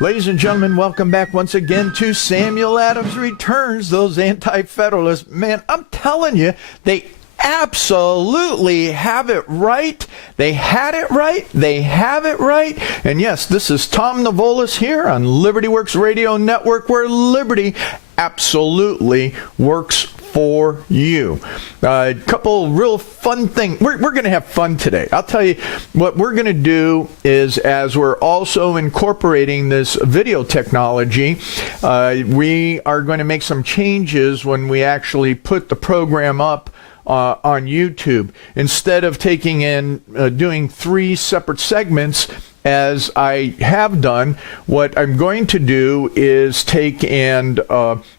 Ladies and gentlemen, welcome back once again to Samuel Adams Returns. Those anti-federalists, man, I'm telling you, they absolutely have it right. They had it right. They have it right. And yes, this is Tom Navolis here on Liberty Works Radio Network, where liberty absolutely works for you. A couple real fun things. We're going to have fun today. I'll tell you what we're going to do is, as we're also incorporating this video technology, we are going to make some changes when we actually put the program up on YouTube. Instead of taking in doing 3 separate segments, as I have done, what I'm going to do is take and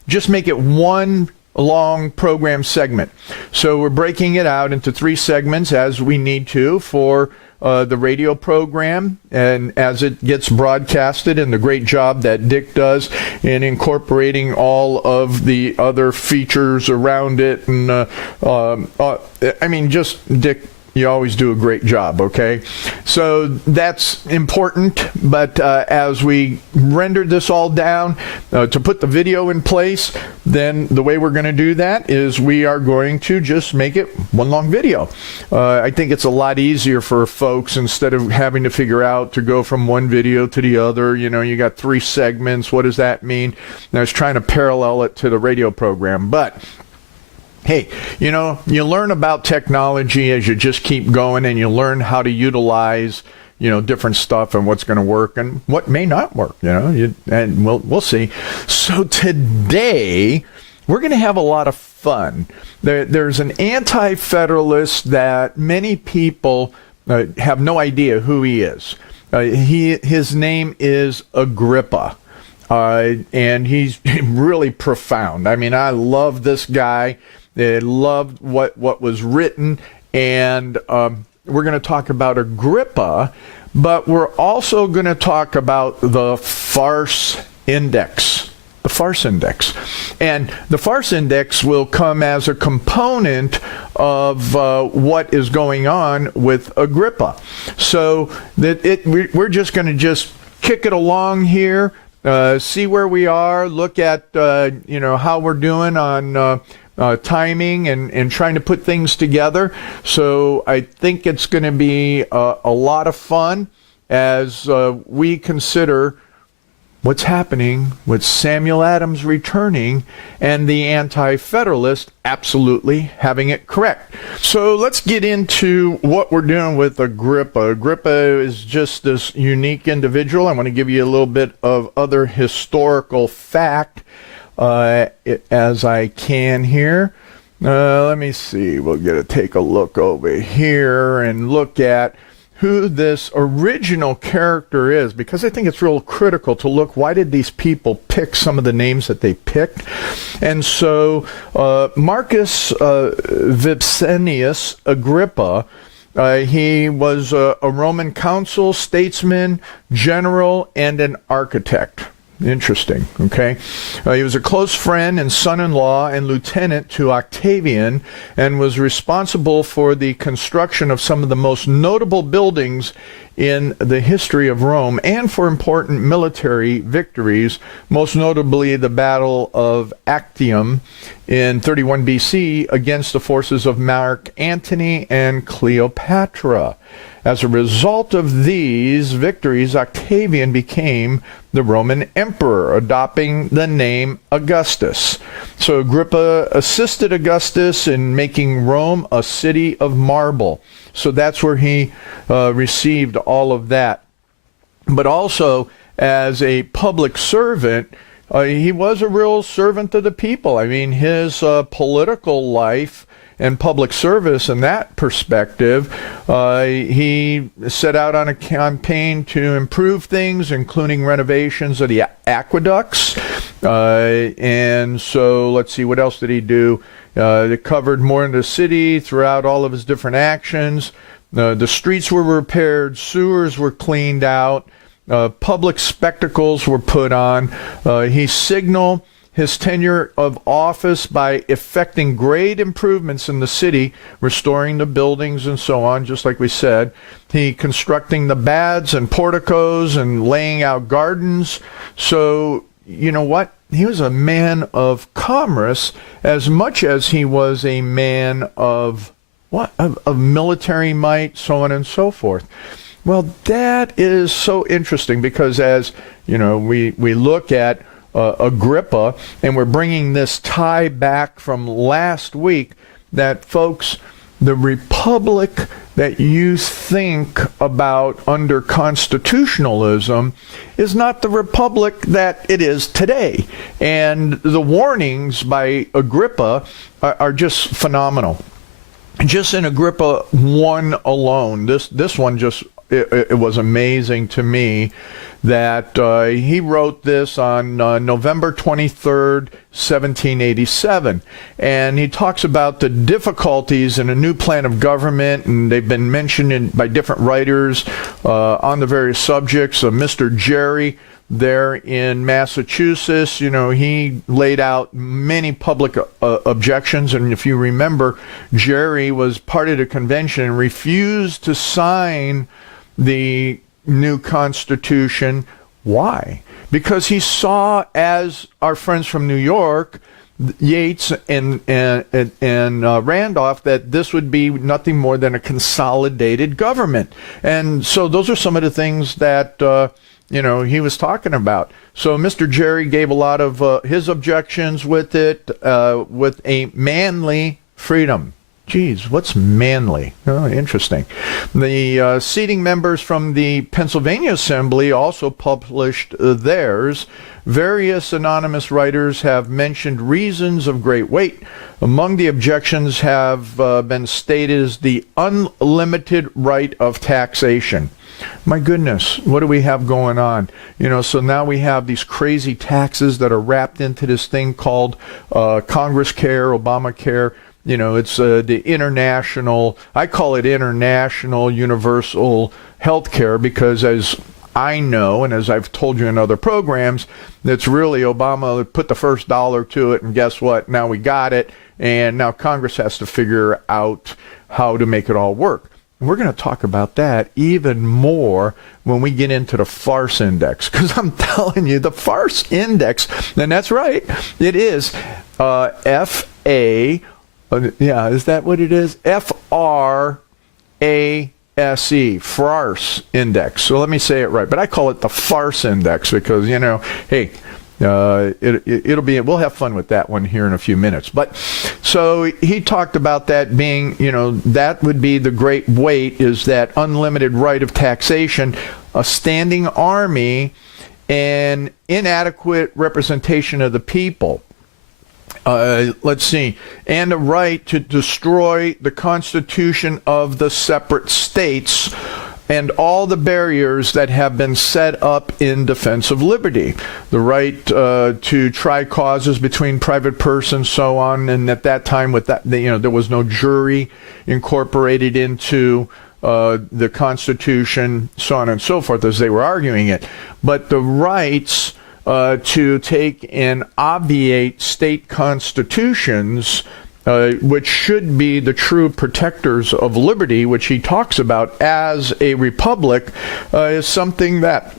just make it one long program segment. So we're breaking it out into 3 segments as we need to for the radio program, and as it gets broadcasted, and the great job that Dick does in incorporating all of the other features around it. And I mean, just Dick, you always do a great job, okay? So that's important, but as we rendered this all down to put the video in place, then the way we're going to do that is we are going to just make it one long video. I think it's a lot easier for folks, instead of having to figure out to go from one video to the other. You know, you got 3 segments. What does that mean? And I was trying to parallel it to the radio program, but hey, you know, you learn about technology as you just keep going, and you learn how to utilize, you know, different stuff and what's going to work and what may not work, you know, and we'll see. So today, we're going to have a lot of fun. There's an anti-federalist that many people have no idea who he is. His name is Agrippa. And he's really profound. I mean, I love this guy. They loved what was written, and we're going to talk about Agrippa, but we're also going to talk about the farse index. The farse index. And the farse index will come as a component of what is going on with Agrippa. So we're just going to kick it along here, see where we are, look at how we're doing on timing and trying to put things together. So I think it's going to be a lot of fun as we consider what's happening with Samuel Adams returning and the Anti-federalist absolutely having it correct. So let's get into what we're doing with Agrippa. Agrippa is just this unique individual. I want to give you a little bit of other historical fact as I can here. Let me see. We'll take a look over here and look at who this original character is, because I think it's real critical to look, why did these people pick some of the names that they picked? And so Marcus Vipsanius Agrippa, he was a Roman consul, statesman, general, and an architect. Interesting, okay? He was a close friend and son-in-law and lieutenant to Octavian, and was responsible for the construction of some of the most notable buildings in the history of Rome, and for important military victories, most notably the Battle of Actium in 31 BC against the forces of Mark Antony and Cleopatra. As a result of these victories, Octavian became the Roman emperor, adopting the name Augustus. So Agrippa assisted Augustus in making Rome a city of marble. So that's where he received all of that. But also, as a public servant, he was a real servant of the people. I mean, his political life and public service in that perspective, he set out on a campaign to improve things, including renovations of the aqueducts. And so let's see, what else did he do? It covered more in the city throughout all of his different actions. The streets were repaired, sewers were cleaned out, public spectacles were put on. He signaled his tenure of office by effecting great improvements in the city, restoring the buildings and so on, just like we said. He constructing the baths and porticos and laying out gardens. So, you know what? He was a man of commerce as much as he was a man of of military might, so on and so forth. Well, that is so interesting because as, you know, we look at Agrippa, and we're bringing this tie back from last week, that folks, the republic that you think about under constitutionalism is not the republic that it is today. And the warnings by Agrippa are just phenomenal. Just in Agrippa 1 alone, this one just, it was amazing to me that he wrote this on November 23rd, 1787. And he talks about the difficulties in a new plan of government, and they've been mentioned by different writers on the various subjects. Mr. Gerry there in Massachusetts, you know, he laid out many public objections. And if you remember, Gerry was part of the convention and refused to sign the new Constitution. Why? Because he saw, as our friends from New York, Yates and Randolph, that this would be nothing more than a consolidated government. And so those are some of the things that you know, he was talking about. So Mr. Gerry gave a lot of his objections with it, with a manly freedom. Geez, what's manly? Oh, interesting. The seating members from the Pennsylvania Assembly also published theirs. Various anonymous writers have mentioned reasons of great weight. Among the objections have been stated as the unlimited right of taxation. My goodness, what do we have going on? You know, so now we have these crazy taxes that are wrapped into this thing called Congress Care, Obamacare. You know, it's the international, I call it international universal health care, because as I know, and as I've told you in other programs, it's really Obama put the first dollar to it, and guess what? Now we got it, and now Congress has to figure out how to make it all work. And we're going to talk about that even more when we get into the farse index, because I'm telling you, the farse index, and that's right, it is F-A, yeah, is that what it is? F-R-A-S-E, farse index. So let me say it right. But I call it the farse index because, you know, hey, it'll be, we'll have fun with that one here in a few minutes. But so he talked about that being, you know, that would be the great weight, is that unlimited right of taxation, a standing army, and inadequate representation of the people. Let's see, and a right to destroy the Constitution of the separate states and all the barriers that have been set up in defense of liberty. The right to try causes between private persons, so on. And at that time, with that, you know, there was no jury incorporated into the Constitution, so on and so forth, as they were arguing it. But the rights to take and obviate state constitutions, which should be the true protectors of liberty, which he talks about as a republic, is something that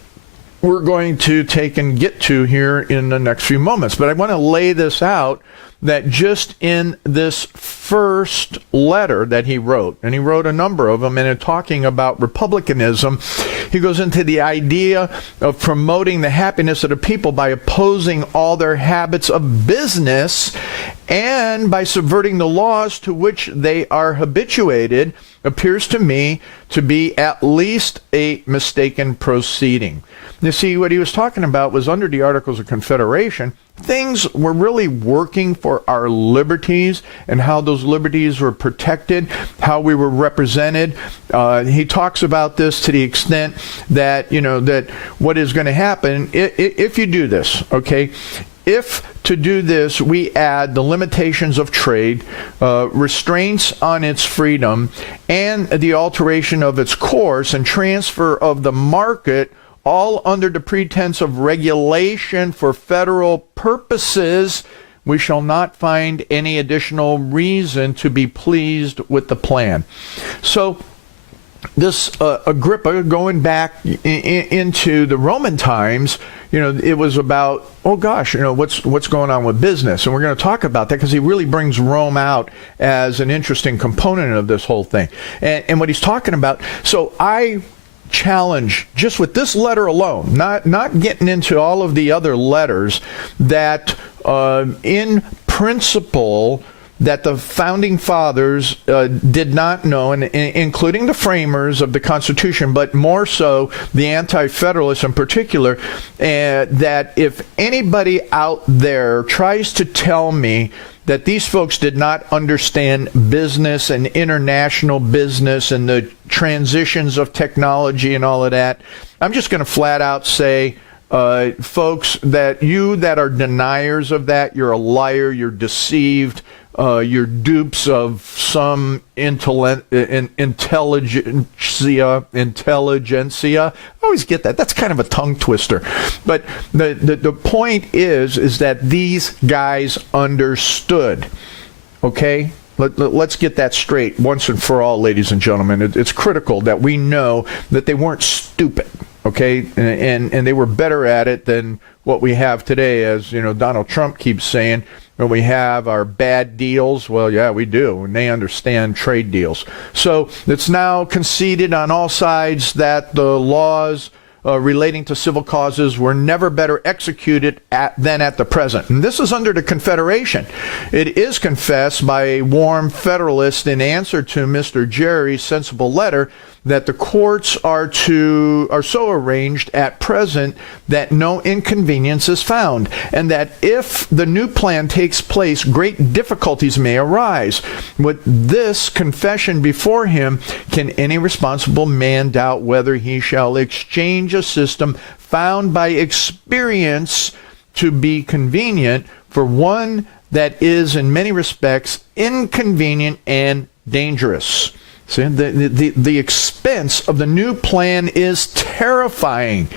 we're going to take and get to here in the next few moments. But I want to lay this out, that just in this first letter that he wrote, and he wrote a number of them, and in talking about republicanism, he goes into the idea of promoting the happiness of the people by opposing all their habits of business and by subverting the laws to which they are habituated, appears to me to be at least a mistaken proceeding. You see, what he was talking about was under the Articles of Confederation, things were really working for our liberties and how those liberties were protected, how we were represented. He talks about this to the extent that, you know, that what is going to happen if you do this, okay? If to do this, we add the limitations of trade, restraints on its freedom, and the alteration of its course and transfer of the market all under the pretense of regulation for federal purposes, we shall not find any additional reason to be pleased with the plan. So this Agrippa, going back into the Roman times, it was about, oh gosh, what's going on with business, and we're going to talk about that because he really brings Rome out as an interesting component of this whole thing, and what he's talking about. So I challenge, just with this letter alone, not getting into all of the other letters, that in principle, that the founding fathers did not know, and including the framers of the Constitution, but more so the Anti-federalists in particular, that if anybody out there tries to tell me that these folks did not understand business and international business and the transitions of technology and all of that, I'm just going to flat out say, folks, that are deniers of that, you're a liar, you're deceived, you're dupes of some intelligentsia. I always get that. That's kind of a tongue twister. But the point is that these guys understood. Okay? Let's get that straight once and for all, ladies and gentlemen. It's critical that we know that they weren't stupid. Okay? And they were better at it than what we have today, as Donald Trump keeps saying. When we have our bad deals, well, yeah, we do, and they understand trade deals. So it's now conceded on all sides that the laws relating to civil causes were never better executed than at the present. And this is under the Confederation. It is confessed by a warm Federalist in answer to Mr. Jerry's sensible letter that the courts are so arranged at present that no inconvenience is found, and that if the new plan takes place, great difficulties may arise. With this confession before him, can any responsible man doubt whether he shall exchange a system found by experience to be convenient for one that is in many respects inconvenient and dangerous? See, the expense of the new plan is terrifying.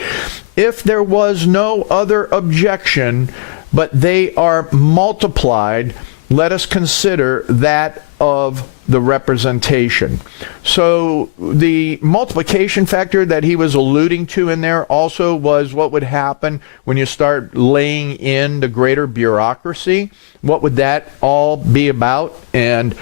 If there was no other objection, but they are multiplied, let us consider that of the representation. So the multiplication factor that he was alluding to in there also was what would happen when you start laying in the greater bureaucracy. What would that all be about? And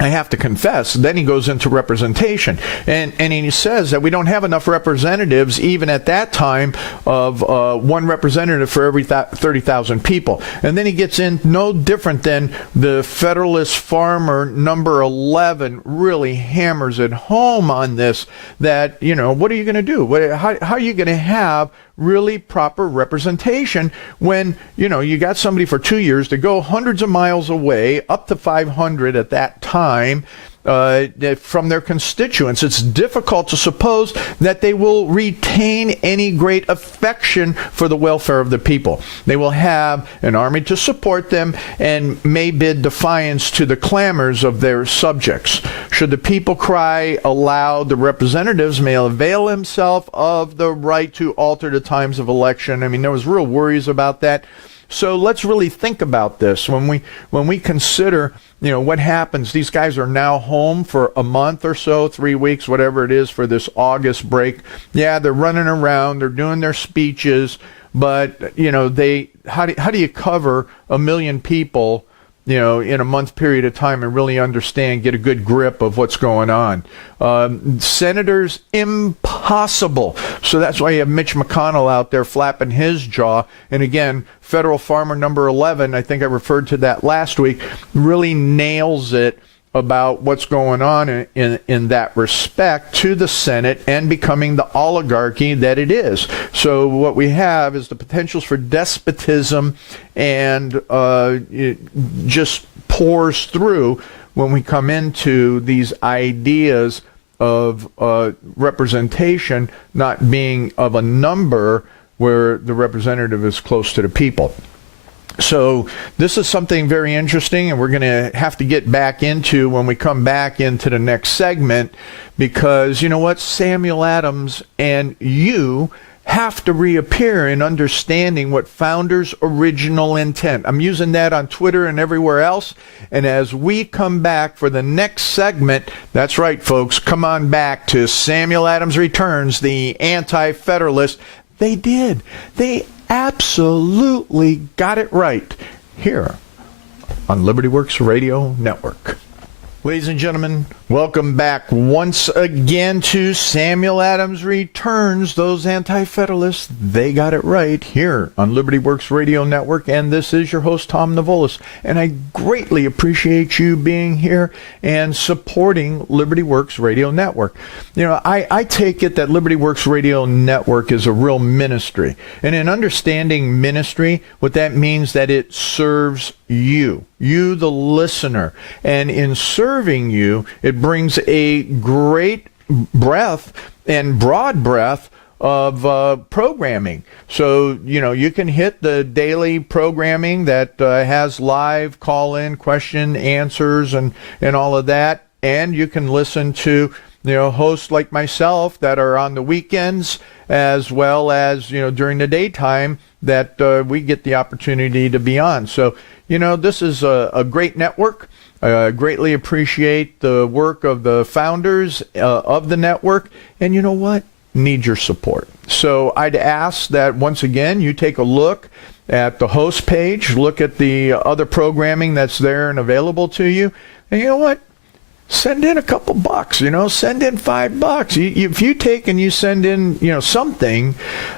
I have to confess, then he goes into representation. And he says that we don't have enough representatives, even at that time, of one representative for every 30,000 people. And then he gets in no different than the Federalist Farmer number 11 really hammers it home on this, that, what are you going to do? How are you going to have really proper representation when, you got somebody for 2 years to go hundreds of miles away, up to 500 at that time, from their constituents? It's difficult to suppose that they will retain any great affection for the welfare of the people. They will have an army to support them and may bid defiance to the clamors of their subjects. Should the people cry aloud, the representatives may avail himself of the right to alter the times of election. I mean, there was real worries about that. So let's really think about this when we consider, what happens. These guys are now home for a month or so, 3 weeks, whatever it is, for this August break. Yeah, they're running around, they're doing their speeches, but how do you cover 1 million people, in a month period of time and really understand, get a good grip of what's going on? Senators, impossible. So that's why you have Mitch McConnell out there flapping his jaw. And again, Federal Farmer number 11, I think I referred to that last week, really nails it about what's going on in that respect to the Senate and becoming the oligarchy that it is. So what we have is the potentials for despotism, and it just pours through when we come into these ideas of representation not being of a number where the representative is close to the people. So this is something very interesting, and we're going to have to get back into when we come back into the next segment, because you know what? Samuel Adams and you have to reappear in understanding what founders' original intent. I'm using that on Twitter and everywhere else. And as we come back for the next segment, that's right, folks, come on back to Samuel Adams Returns, the Anti-Federalist. They did. They absolutely got it right here on Liberty Works Radio Network. Ladies and gentlemen, welcome back once again to Samuel Adams Returns, those Anti-Federalists. They got it right here on Liberty Works Radio Network, and this is your host, Tom Navolis, and I greatly appreciate you being here and supporting Liberty Works Radio Network. You know, I take it that Liberty Works Radio Network is a real ministry, and in understanding ministry, what that means that it serves you, the listener, and in serving you, it brings a great breadth and broad breadth of programming. So, you know, you can hit the daily programming that has live call-in question answers and all of that, and you can listen to, you know, hosts like myself that are on the weekends as well as, you know, during the daytime that we get the opportunity to be on. So, you know, this is a great network. I greatly appreciate the work of the founders of the network. And you know what? Need your support. So I'd ask that once again you take a look at the host page, look at the other programming that's there and available to you. And you know what? Send in a couple bucks, you know, send in $5. If you take and you send in, you know, something,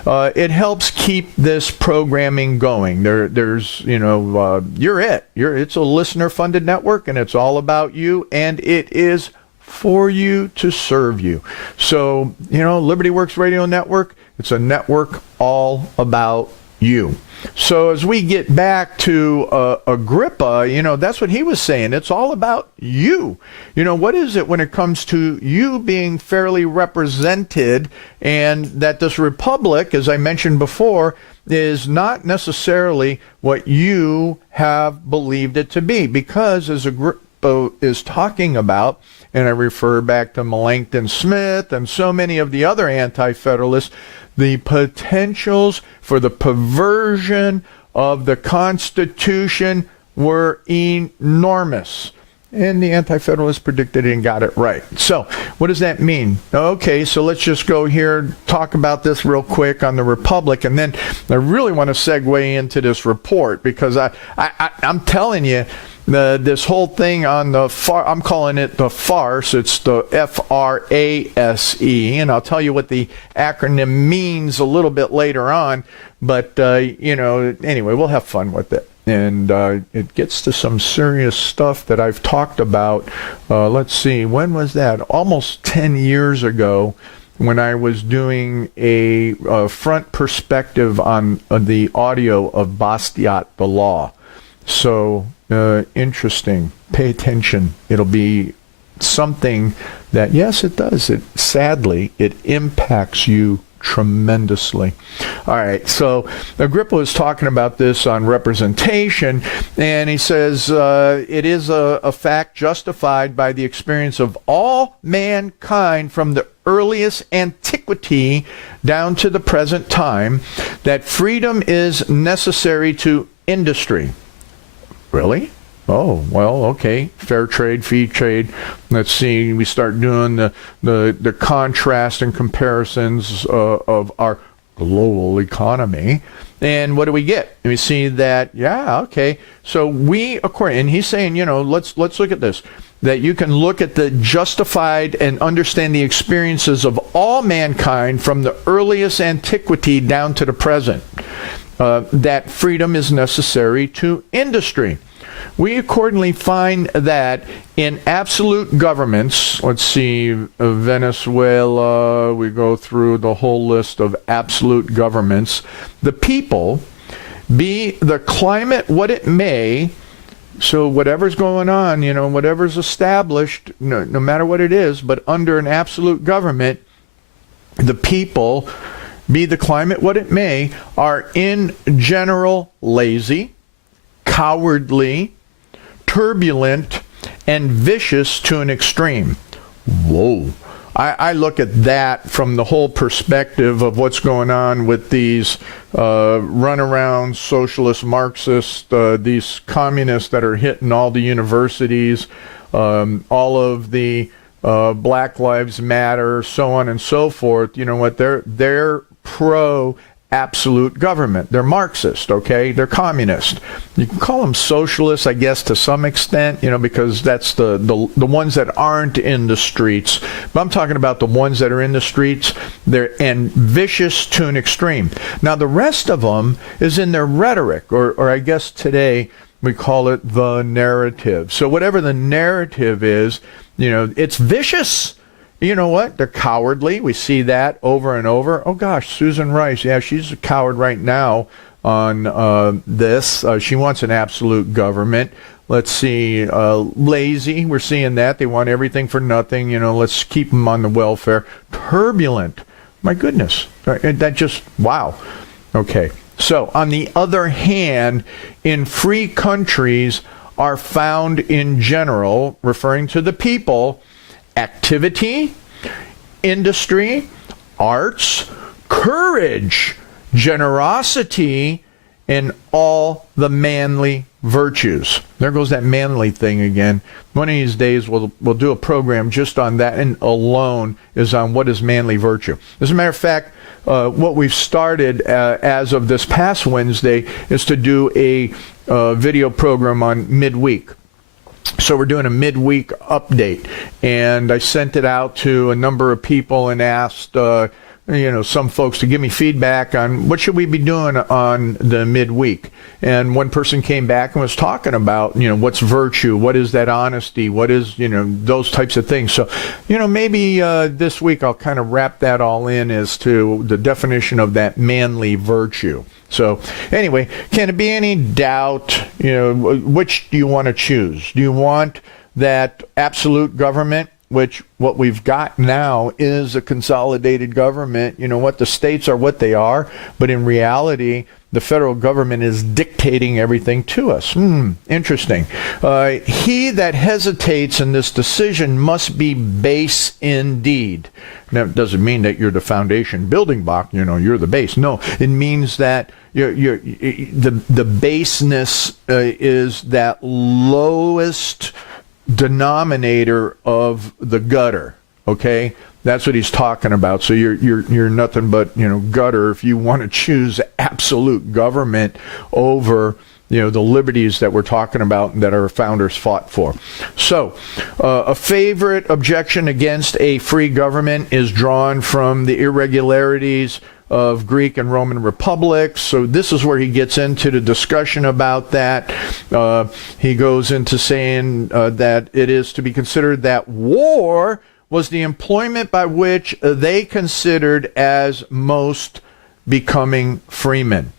it helps keep this programming going. There's, you know, it's a listener-funded network, and it's all about you, and it is for you to serve you. So, you know, Liberty Works Radio Network, it's a network all about you. So as we get back to Agrippa, you know, that's what he was saying. It's all about you. You know, what is it when it comes to you being fairly represented, and that this republic, as I mentioned before, is not necessarily what you have believed it to be? Because as Agrippa is talking about, and I refer back to Melancton Smith and so many of the other anti-federalists, the potentials for the perversion of the Constitution were enormous. And the Anti-Federalists predicted it and got it right. So what does that mean? Okay, so let's just go here, talk about this real quick on the Republic, and then I really want to segue into this report, because I'm telling you, this whole thing on the I'm calling it the farse. It's the FRASE, and I'll tell you what the acronym means a little bit later on. But you know, anyway, we'll have fun with it, and it gets to some serious stuff that I've talked about. Let's see, when was that? Almost 10 years ago, when I was doing a front perspective on the audio of Bastiat the Law. So interesting. Pay attention. It'll be something that, yes, it does. Sadly, it impacts you tremendously. All right, so Agrippa was talking about this on representation, and he says it is a fact justified by the experience of all mankind from the earliest antiquity down to the present time that freedom is necessary to industry. Really? Oh, well, okay. Fair trade, free trade. Let's see. We start doing the contrast and comparisons of our global economy. And what do we get? And we see that, yeah, okay. So and he's saying, you know, let's look at this. That you can look at the justified and understand the experiences of all mankind from the earliest antiquity down to the present. That freedom is necessary to industry. We accordingly find that in absolute governments, let's see, Venezuela, we go through the whole list of absolute governments, the people, be the climate what it may, so whatever's going on, you know, whatever's established, no matter what it is, but under an absolute government, the people, be the climate what it may, are in general lazy, cowardly, turbulent, and vicious to an extreme. Whoa. I look at that from the whole perspective of what's going on with these runaround socialist Marxists, these communists that are hitting all the universities, all of the Black Lives Matter, so on and so forth. You know what? They're pro absolute government. They're Marxist, okay? They're communist. You can call them socialists, I guess, to some extent, because that's the ones that aren't in the streets. But I'm talking about the ones that are in the streets. And vicious to an extreme. Now, the rest of them is in their rhetoric, or I guess today we call it the narrative. So whatever the narrative is, it's vicious. You know what? They're cowardly. We see that over and over. Oh, gosh, Susan Rice. Yeah, she's a coward right now on this. She wants an absolute government. Let's see. Lazy. We're seeing that. They want everything for nothing. Let's keep them on the welfare. Turbulent. My goodness. That just, wow. Okay. So, on the other hand, in free countries are found in general, referring to the people, activity, industry, arts, courage, generosity, and all the manly virtues. There goes that manly thing again. One of these days we'll do a program just on that, and alone is on what is manly virtue. As a matter of fact, what we've started as of this past Wednesday is to do a video program on midweek. So we're doing a midweek update, and I sent it out to a number of people and asked some folks to give me feedback on what should we be doing on the midweek. And one person came back and was talking about, what's virtue, what is that honesty, what is, those types of things. So, maybe this week I'll kind of wrap that all in as to the definition of that manly virtue. So anyway, can it be any doubt, which do you want to choose? Do you want that absolute government, which what we've got now is a consolidated government? The states are what they are, but in reality, the federal government is dictating everything to us. Interesting. He that hesitates in this decision must be base indeed. Now, it doesn't mean that you're the foundation building block, you're the base. No, it means that the baseness is that lowest denominator of the gutter, okay? That's what he's talking about. So you're nothing but, gutter if you want to choose absolute government over, the liberties that we're talking about and that our founders fought for. So a favorite objection against a free government is drawn from the irregularities of Greek and Roman republics. So this is where he gets into the discussion about that. He goes into saying that it is to be considered that war was the employment by which they considered as most becoming freemen.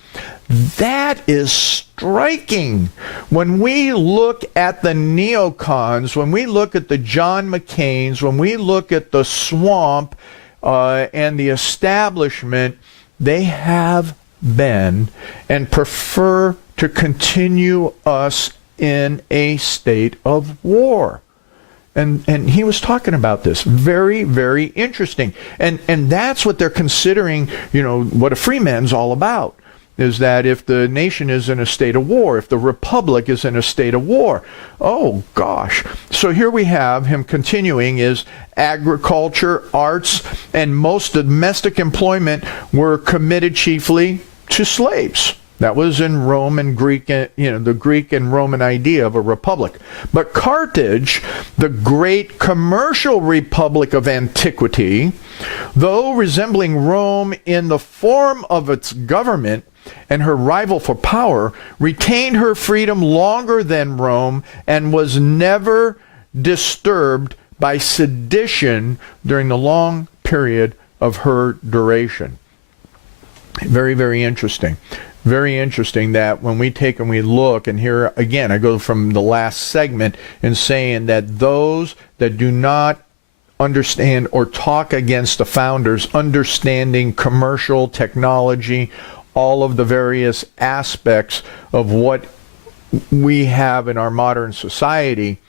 That is striking. When we look at the neocons, when we look at the John McCains, when we look at the swamp and the establishment, they have been and prefer to continue us in a state of war. And he was talking about this. Very, very interesting. And that's what they're considering, what a free man's all about. Is that if the nation is in a state of war, if the republic is in a state of war. Oh, gosh. So here we have him continuing is agriculture, arts, and most domestic employment were committed chiefly to slaves. That was in Rome and Greek, the Greek and Roman idea of a republic. But Carthage, the great commercial republic of antiquity, though resembling Rome in the form of its government and her rival for power, retained her freedom longer than Rome and was never disturbed by sedition during the long period of her duration. Very, very interesting. Very interesting that when we take and we look, and here again I go from the last segment in saying that those that do not understand or talk against the founders, understanding commercial technology, all of the various aspects of what we have in our modern society,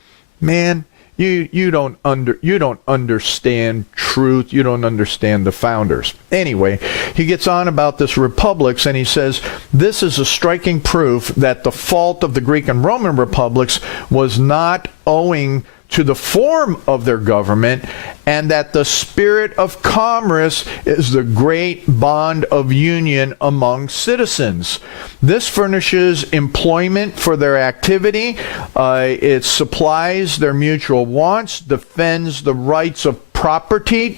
man, you don't understand truth. You don't understand the founders. Anyway, he gets on about this republics, and he says this is a striking proof that the fault of the Greek and Roman republics was not owing to the form of their government, and that the spirit of commerce is the great bond of union among citizens. This furnishes employment for their activity. It supplies their mutual wants, defends the rights of property,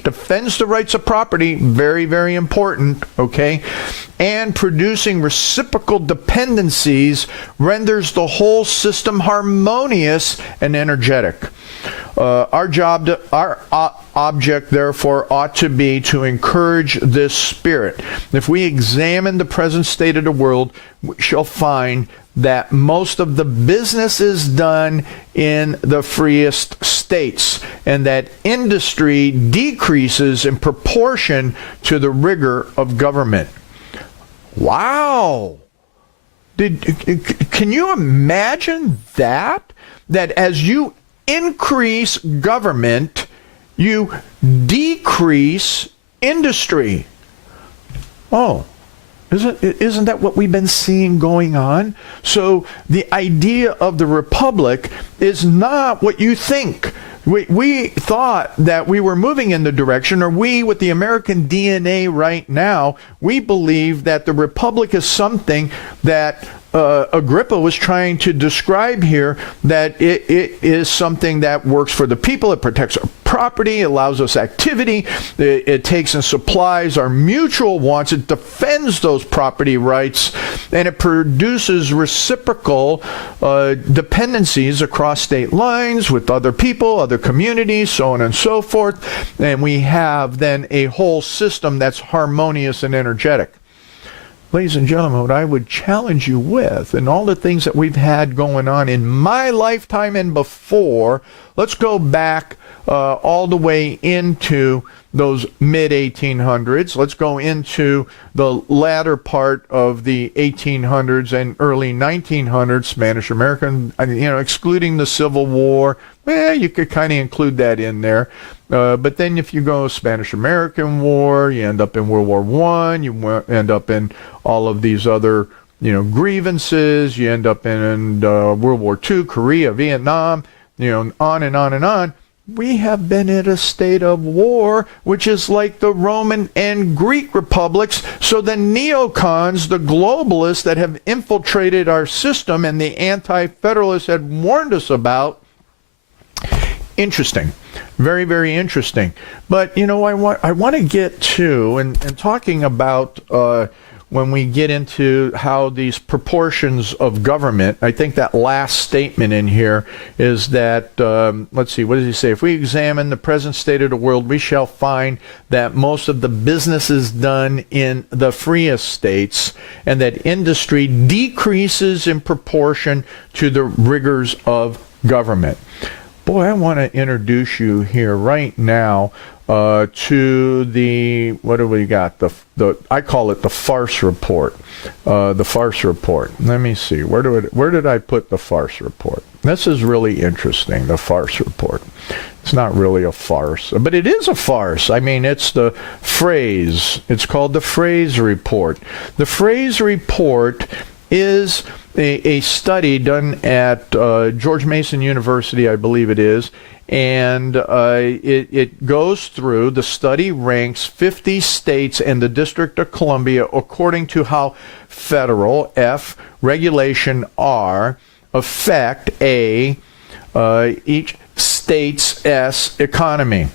very, very important, okay? And producing reciprocal dependencies renders the whole system harmonious and energetic. Our object, therefore, ought to be to encourage this spirit. If we examine the present state of the world, we shall find that most of the business is done in the freest states, and that industry decreases in proportion to the rigor of government. Wow! Can you imagine that? That as you increase government, you decrease industry. Oh, isn't that what we've been seeing going on? So the idea of the republic is not what you think. We thought that we were moving in the direction, or we with the American DNA right now, we believe that the republic is something that Agrippa was trying to describe here, that it is something that works for the people. It protects our property, it allows us activity, it takes and supplies our mutual wants, it defends those property rights, and it produces reciprocal dependencies across state lines with other people, other communities, so on and so forth. And we have then a whole system that's harmonious and energetic. Ladies and gentlemen, what I would challenge you with, and all the things that we've had going on in my lifetime and before, let's go back all the way into those mid-1800s. Let's go into the latter part of the 1800s and early 1900s, Spanish-American, excluding the Civil War. You could kind of include that in there. But then if you go Spanish-American War, you end up in World War I, you end up in all of these other, grievances, you end up in World War II, Korea, Vietnam, on and on and on. We have been in a state of war, which is like the Roman and Greek republics. So the neocons, the globalists that have infiltrated our system and the anti-federalists had warned us about, interesting. Very, very interesting. But, I want to get to, and talking about when we get into how these proportions of government, I think that last statement in here is that, let's see, what does he say? If we examine the present state of the world, we shall find that most of the business is done in the freest states, and that industry decreases in proportion to the rigors of government. Boy, I want to introduce you here right now to the, what do we got? I call it the farse report. The farse report. Let me see. Where did I put the farse report? This is really interesting, the farse report. It's not really a farce, but it is a farce. I mean, it's the phrase. It's called the FRASE report. The FRASE report is a study done at George Mason University, I believe it is, and it goes through, the study ranks 50 states and the District of Columbia according to how federal, F, regulation, R, affect each state's, S, economy.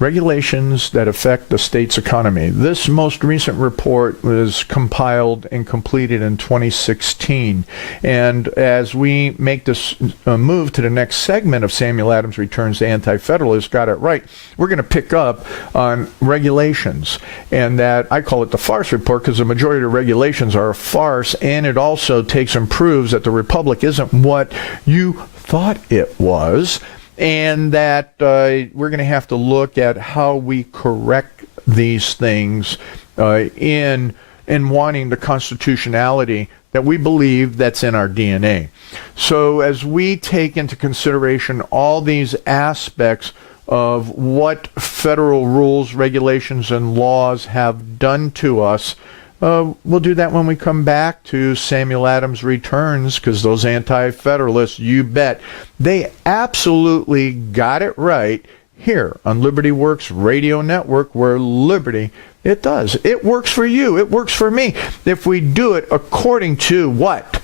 Regulations that affect the state's economy. This most recent report was compiled and completed in 2016. And as we make this move to the next segment of Samuel Adams Returns to Anti-Federalists, got it right, we're going to pick up on regulations. And that, I call it the farce report because the majority of regulations are a farce, and it also takes and proves that the Republic isn't what you thought it was. And that we're going to have to look at how we correct these things in wanting the constitutionality that we believe that's in our DNA. So as we take into consideration all these aspects of what federal rules, regulations, and laws have done to us, we'll do that when we come back to Samuel Adams Returns, because those Anti-Federalists, you bet, they absolutely got it right here on Liberty Works Radio Network, where liberty, it does. It works for you. It works for me. If we do it according to what?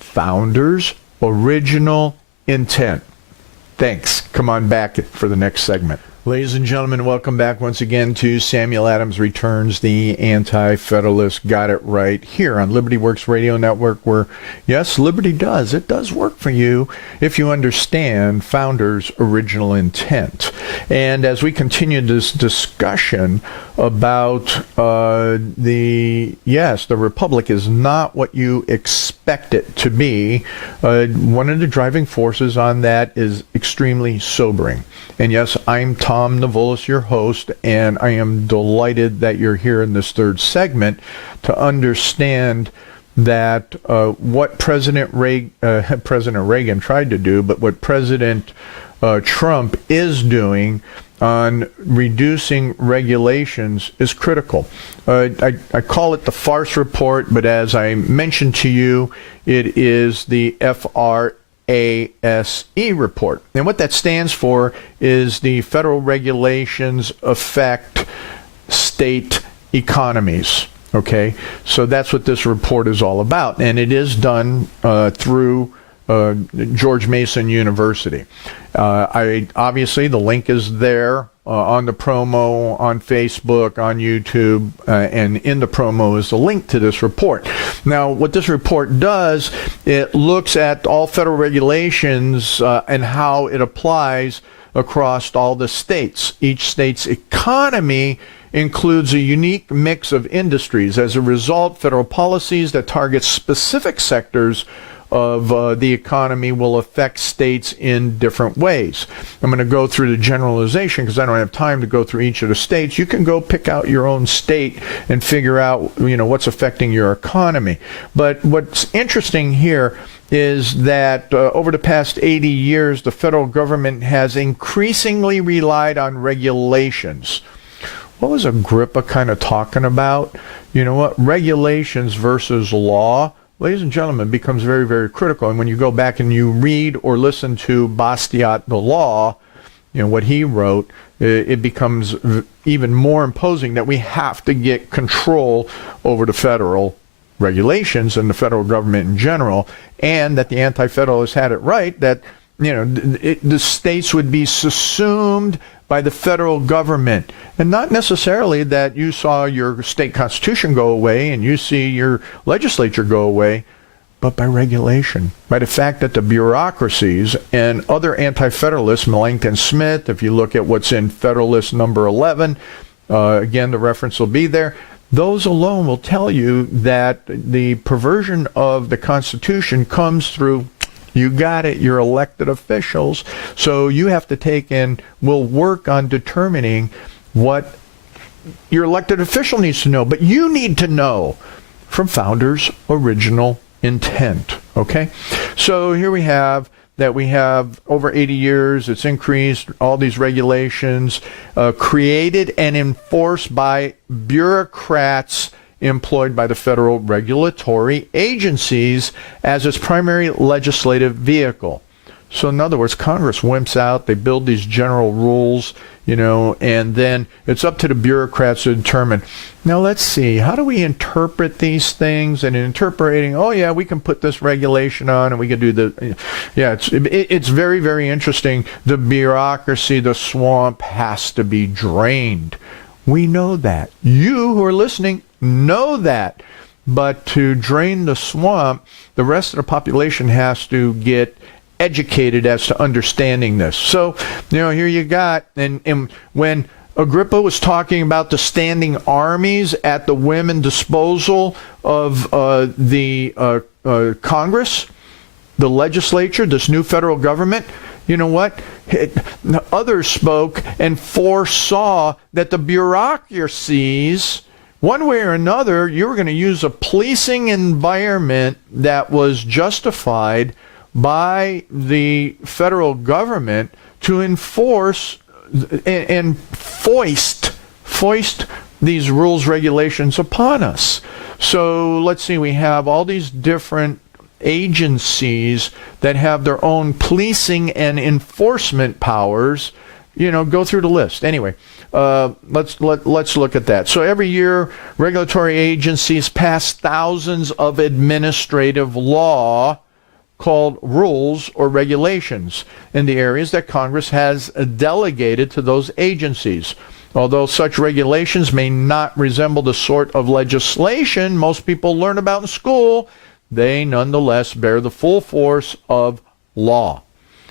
Founders' original intent. Thanks. Come on back for the next segment. Ladies and gentlemen, welcome back once again to Samuel Adams Returns, the Anti-Federalist got it right here on Liberty Works Radio Network, where, yes, liberty does. It does work for you if you understand founders' original intent. And as we continue this discussion about the Republic is not what you expect it to be, one of the driving forces on that is extremely sobering. And yes, I'm Tom Navolis, your host, and I am delighted that you're here in this third segment to understand that what President Reagan tried to do, but what President Trump is doing on reducing regulations is critical. I call it the farse report, but as I mentioned to you, it is the FRASE report. And what that stands for is the federal regulations affect state economies. Okay, so that's what this report is all about. And it is done through George Mason University. Obviously, the link is there on the promo, on Facebook, on YouTube, and in the promo is the link to this report. Now, what this report does, it looks at all federal regulations and how it applies across all the states. Each state's economy includes a unique mix of industries. As a result, federal policies that target specific sectors of the economy will affect states in different ways. I'm going to go through the generalization because I don't have time to go through each of the states. You can go pick out your own state and figure out, what's affecting your economy. But what's interesting here is that over the past 80 years, the federal government has increasingly relied on regulations. What was Agrippa kind of talking about? Regulations versus law, ladies and gentlemen, becomes very, very critical. And when you go back and you read or listen to Bastiat the Law, what he wrote, it becomes even more imposing that we have to get control over the federal regulations and the federal government in general, and that the Anti-Federalists had it right, that the states would be subsumed by the federal government, and not necessarily that you saw your state constitution go away and you see your legislature go away, but by regulation, by the fact that the bureaucracies and other anti-federalists, Melancton Smith, if you look at what's in Federalist number 11, again, the reference will be there, those alone will tell you that the perversion of the Constitution comes through, you got it, your elected officials. So you have to take and will work on determining what your elected official needs to know. But you need to know from founders' original intent. Okay? So here we have over 80 years, it's increased, all these regulations created and enforced by bureaucrats employed by the federal regulatory agencies as its primary legislative vehicle. So in other words, Congress wimps out, they build these general rules, and then it's up to the bureaucrats to determine, now let's see, how do we interpret these things? And in interpreting, we can put this regulation on and we can do it's very, very interesting. The bureaucracy, the swamp has to be drained. We know that. You who are listening know that. But to drain the swamp, the rest of the population has to get educated as to understanding this. So, here you got, and when Agrippa was talking about the standing armies at the whim and disposal of the Congress, the legislature, this new federal government, you know what? Others spoke and foresaw that the bureaucracies one way or another, you were going to use a policing environment that was justified by the federal government to enforce and foist these rules, regulations upon us. So let's see, we have all these different agencies that have their own policing and enforcement powers. Go through the list. Anyway, let's look at that. So every year, regulatory agencies pass thousands of administrative law called rules or regulations in the areas that Congress has delegated to those agencies. Although such regulations may not resemble the sort of legislation most people learn about in school, they nonetheless bear the full force of law.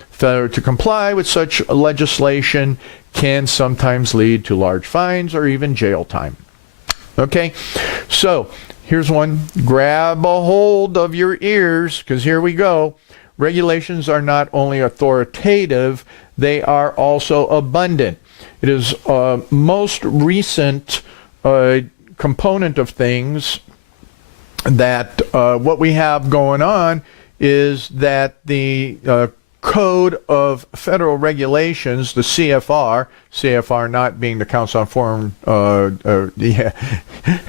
Failure to comply with such legislation can sometimes lead to large fines or even jail time. Okay, so here's one. Grab a hold of your ears, because here we go. Regulations are not only authoritative, they are also abundant. It is most recent component of things that what we have going on is that the Code of Federal Regulations, the CFR not being the Council on Foreign,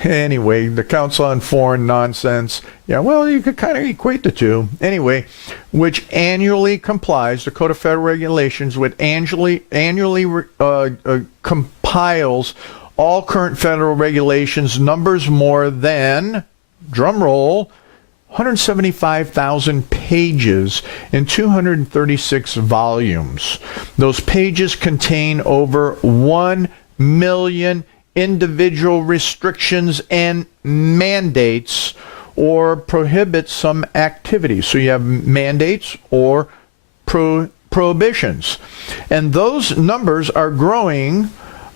anyway, the Council on Foreign Nonsense, well, you could kind of equate the two. Anyway, which annually complies, the Code of Federal Regulations, which annually compiles all current federal regulations, numbers more than, drum roll, 175,000 pages in 236 volumes. Those pages contain over 1 million individual restrictions and mandates or prohibit some activities. So you have mandates or prohibitions. And those numbers are growing.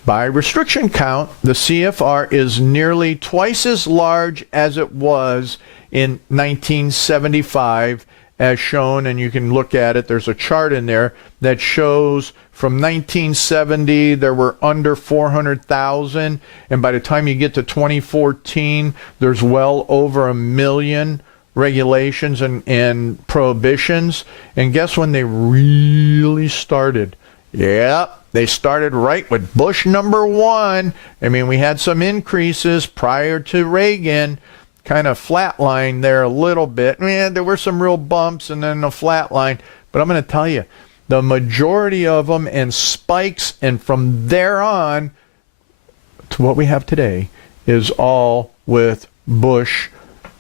By restriction count, the CFR is nearly twice as large as it was in 1975, as shown, and you can look at it. There's a chart in there that shows from 1970 there were under 400,000, and by the time you get to 2014, there's well over 1 million regulations and prohibitions. And guess when they really started? Yeah, they started right with Bush #1. I mean, we had some increases prior to Reagan, kind of flatline there a little bit. There were some real bumps and then a flatline. But I'm going to tell you, the majority of them and spikes, and from there on to what we have today, is all with Bush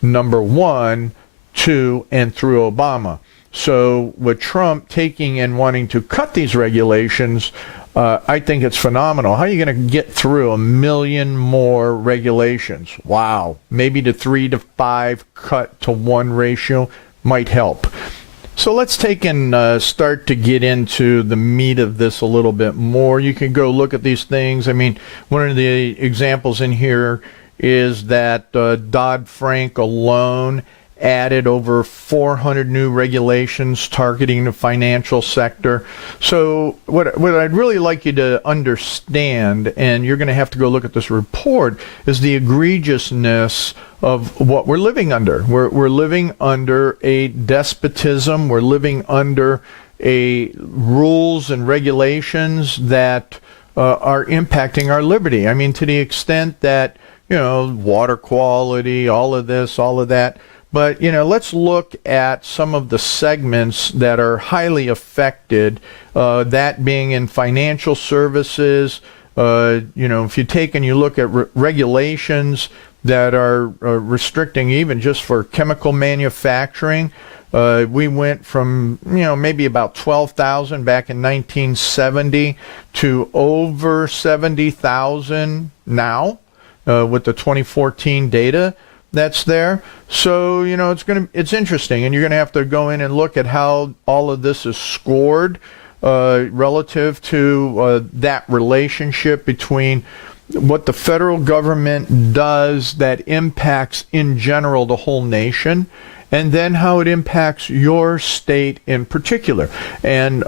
#1, 2, and through Obama. So with Trump taking and wanting to cut these regulations, I think it's phenomenal. How are you going to get through 1 million more regulations? Wow. Maybe the 3 to 5 cut to 1 ratio might help. So let's take and start to get into the meat of this a little bit more. You can go look at these things. I mean, one of the examples in here is that Dodd-Frank alone added over 400 new regulations targeting the financial sector. So what I'd really like you to understand, and you're going to have to go look at this report, is the egregiousness of what we're living under. We're living under a despotism. We're living under a rules and regulations that are impacting our liberty. I mean, to the extent that, water quality, all of this, all of that. But, let's look at some of the segments that are highly affected, that being in financial services. If you take and you look at regulations that are restricting even just for chemical manufacturing, we went from, maybe about 12,000 back in 1970 to over 70,000 now with the 2014 data that's there. So, it's interesting, and you're going to have to go in and look at how all of this is scored relative to that relationship between what the federal government does that impacts in general the whole nation, and then how it impacts your state in particular. And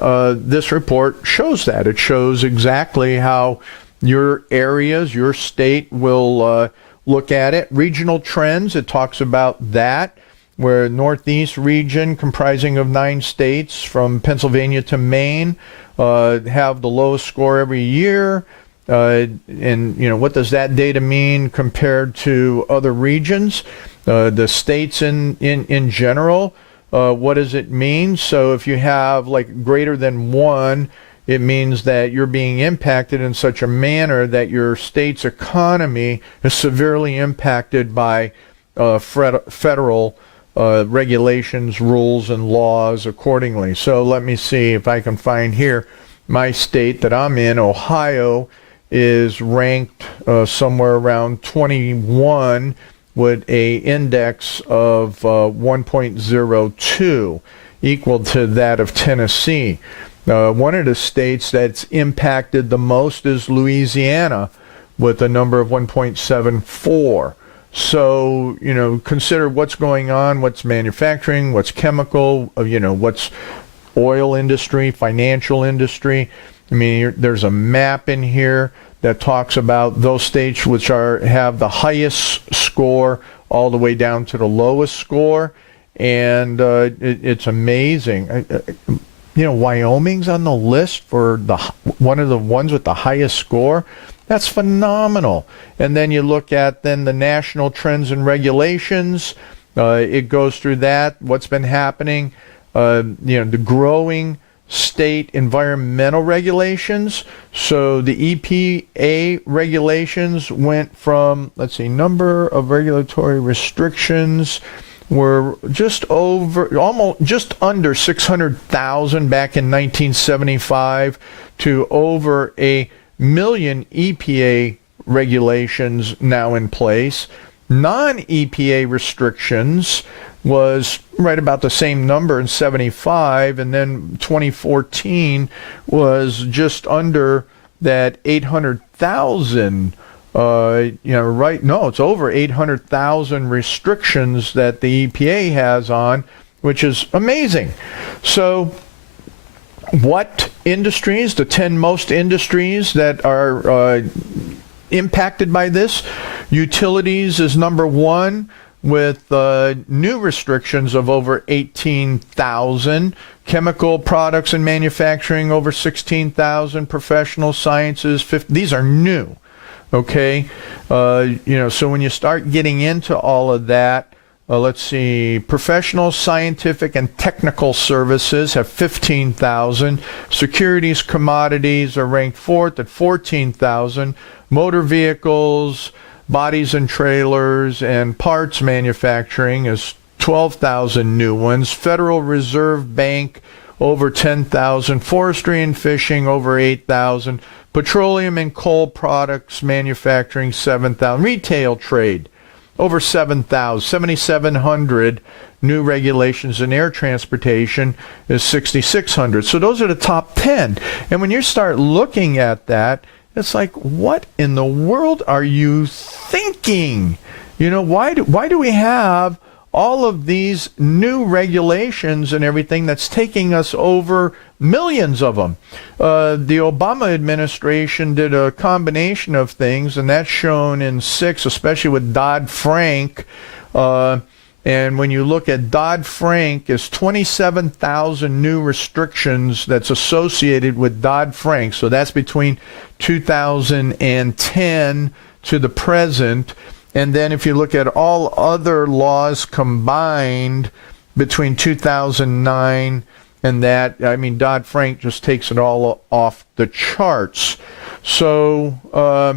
this report shows that. It shows exactly how your areas, your state will look at it. Regional trends, it talks about that, where Northeast region, comprising of 9 states from Pennsylvania to Maine, have the lowest score every year. And what does that data mean compared to other regions? The states in general, what does it mean? So if you have like greater than 1, it means that you're being impacted in such a manner that your state's economy is severely impacted by federal regulations, rules, and laws accordingly. So let me see if I can find here my state that I'm in, Ohio, is ranked somewhere around 21 with a index of 1.02, equal to that of Tennessee. One of the states that's impacted the most is Louisiana, with a number of 1.74. So, consider what's going on, what's manufacturing, what's chemical, what's oil industry, financial industry. I mean, there's a map in here that talks about those states which have the highest score all the way down to the lowest score, and it's amazing. Wyoming's on the list for one of the ones with the highest score. That's phenomenal. And then you look at the national trends and regulations. It goes through that, what's been happening, the growing state environmental regulations. So the EPA regulations went from, number of regulatory restrictions were just under 600,000 back in 1975 to over 1 million EPA regulations now in place. Non-EPA restrictions was right about the same number in 75, and then 2014 was just under that 800,000. It's over 800,000 restrictions that the EPA has on, which is amazing. So what industries, the 10 most industries that are impacted by this? Utilities is number 1, with new restrictions of over 18,000. Chemical products and manufacturing over 16,000. Professional sciences, 50. These are new. Okay, so when you start getting into all of that, let's see, professional, scientific, and technical services have 15,000. Securities, commodities are ranked 4th at 14,000. Motor vehicles, bodies and trailers, and parts manufacturing is 12,000 new ones. Federal Reserve Bank over 10,000. Forestry and fishing over 8,000. Petroleum and coal products manufacturing 7,000. Retail trade over 7,000. 7,700 new regulations in air transportation is 6,600. So those are the top 10. And when you start looking at that, it's like, what in the world are you thinking? Why do we have all of these new regulations and everything that's taking us over millions of them? The Obama administration did a combination of things, and that's shown in 6, especially with Dodd-Frank. And when you look at Dodd-Frank, it's 27,000 new restrictions that's associated with Dodd-Frank. So that's between 2010 to the present. And then if you look at all other laws combined between 2009 and that, Dodd-Frank just takes it all off the charts. So,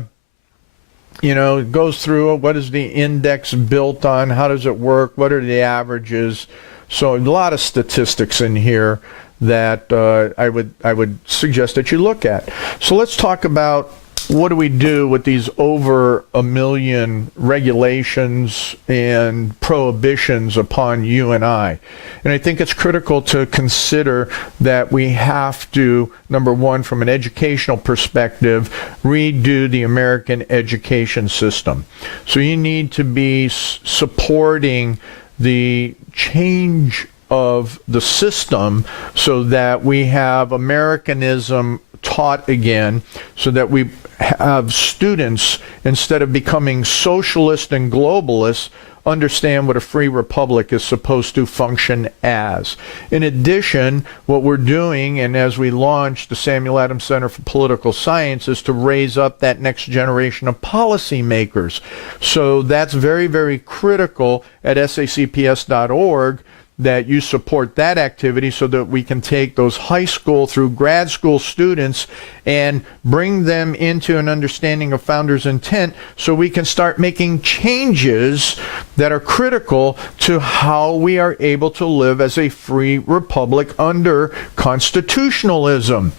it goes through what is the index built on, how does it work, what are the averages. So a lot of statistics in here that I would suggest that you look at. So let's talk about what do we do with these over 1 million regulations and prohibitions upon you and I. And I think it's critical to consider that we have to, number one, from an educational perspective, redo the American education system. So you need to be supporting the change of the system so that we have Americanism taught again so that we have students, instead of becoming socialist and globalists, understand what a free republic is supposed to function as. In addition, what we're doing, and as we launch the Samuel Adams Center for Political Science, is to raise up that next generation of policymakers. So that's very, very critical at sacps.org, that you support that activity so that we can take those high school through grad school students and bring them into an understanding of founders' intent so we can start making changes that are critical to how we are able to live as a free republic under constitutionalism.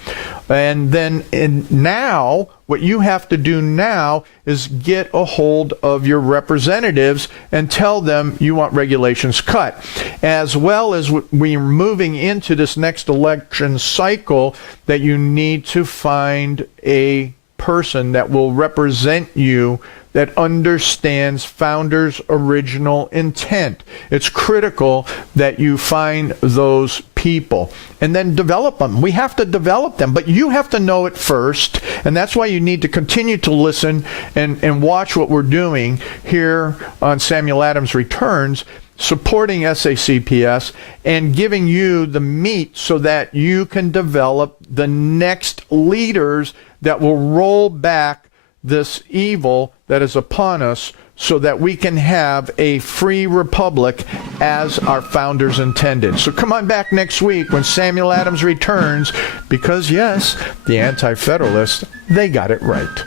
And now, what you have to do now is get a hold of your representatives and tell them you want regulations cut. As well as we're moving into this next election cycle, that you need to find a person that will represent you that understands founders' original intent. It's critical that you find those people and then develop them. We have to develop them, but you have to know it first, and that's why you need to continue to listen and watch what we're doing here on Samuel Adams Returns, supporting SACPS and giving you the meat so that you can develop the next leaders that will roll back this evil that is upon us so that we can have a free republic as our founders intended. So come on back next week when Samuel Adams returns, because yes, the Anti-Federalists, they got it right.